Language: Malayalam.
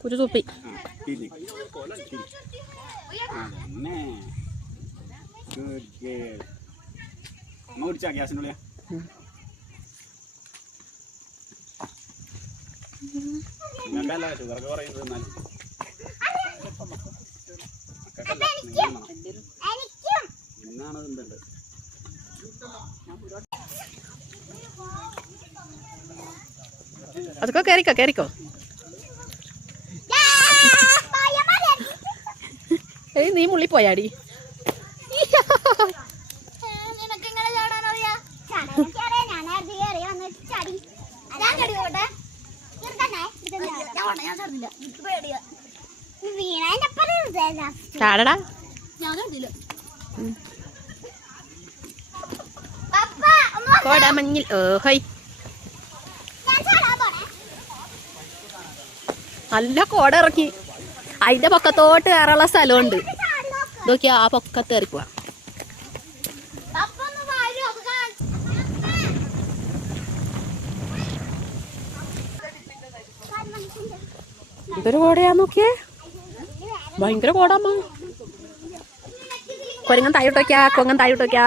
കുരു തുപ്പി ഗ്യാസിനുള്ളിൽ ഷുഗർ പറയുന്നത് എന്നാണ് എന്തുണ്ട് അതൊക്കെ കയറിക്കോ കയറിക്കോ ഏയ് നീ മുള്ളിപ്പോയാടി ചാടടാ കോടമഞ്ഞിൽ ഓഹോയ് നല്ല കോട ഇറക്കി അതിന്റെ പൊക്കത്തോട്ട് കയറാനുള്ള സ്ഥലമുണ്ട് നോക്കിയാ ആ പൊക്കത്ത് ഇറക്കുക ഇതൊരു കോടയാ നോക്കിയേ ഭയങ്കര കോടാമ്മ കൊരങ്ങൻ താഴോട്ട് വയ്ക്കാ കൊങ്ങൻ താഴോട്ട് വയ്ക്കാ